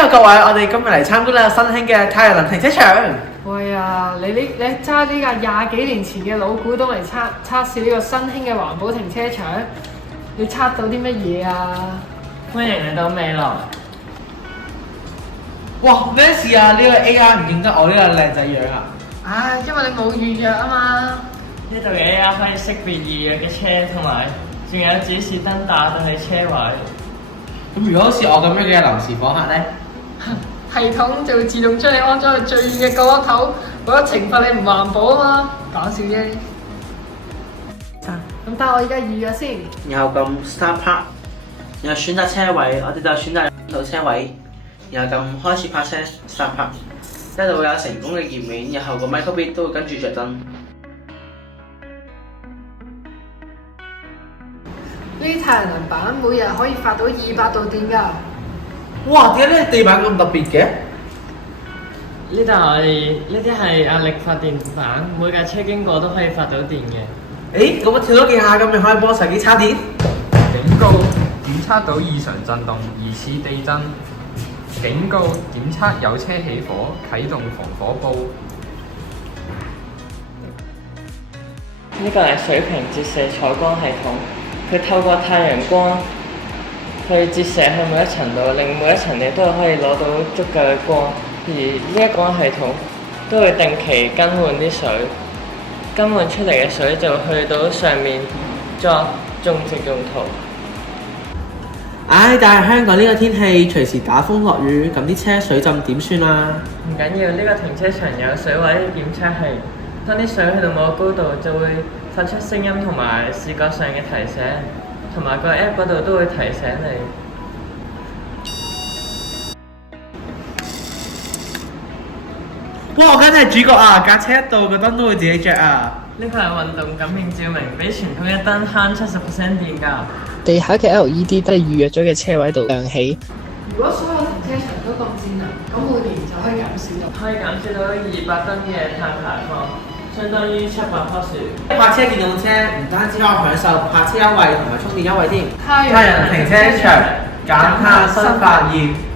Hello 各位，我哋今日嚟參觀呢個新興嘅太陽能停車場。喂啊！你揸呢架20幾年前嘅老古董嚟測試呢個新興嘅環保停車場，你測到啲乜嘢啊？歡迎嚟到未來。哇！咩事啊？呢個 AR 唔認得我呢個靚仔樣啊！唉，因為你冇預約啊嘛。呢度嘅 AR 可以識別預約嘅車，同埋仲有指示燈打到喺車位。咁如果好似我咁樣嘅臨時訪客呢？系統就會自動將你安裝去最遠嘅角落頭，為咗懲罰你唔環保啊嘛。講笑啫。咁等我而家預約先。然後撳 Start Park，然後選擇車位，我哋就選擇2號車位，然後撳開始泊車 Start Park， 呢度會有成功嘅頁面，然後個 microbit 都會跟住着燈。呢啲太陽能板每日可以發到200度電㗎。哇！點解呢地板咁特別嘅？呢啲係壓力發電板，每架車經過都可以發到電嘅。咁我跳多幾下，咁你可以幫手機叉電。警告：檢測到異常震動，疑似地震。警告：檢測有車起火，啟動防火報。呢個係水平折射採光系統，佢透過太陽光去折射去每一層度，令每一層你都可以攞到足夠嘅光。而呢一個系統都會定期更換啲水，更換出嚟嘅水就去到上面作種植用途。但係香港呢個天氣隨時打風落雨，咁啲車水浸點算啊？唔緊要，呢個停車場有水位檢測器，當啲水去到某個高度就會發出聲音同埋視覺上嘅提醒，同埋個 app 嗰度都會提醒你。哇！我梗係主角啊！架車一到，個燈都會自己着啊！呢個係運動感應照明，比傳統一燈慳70%電㗎。地下嘅 LED 都係預約咗嘅車位度亮起。如果所有停車場都咁智能，咁每年就可以減少到200噸嘅碳排放，相當於700棵樹。泊車電動車唔單止可以享受泊車優惠同埋充電優惠添。太陽能停車場，減碳新發現。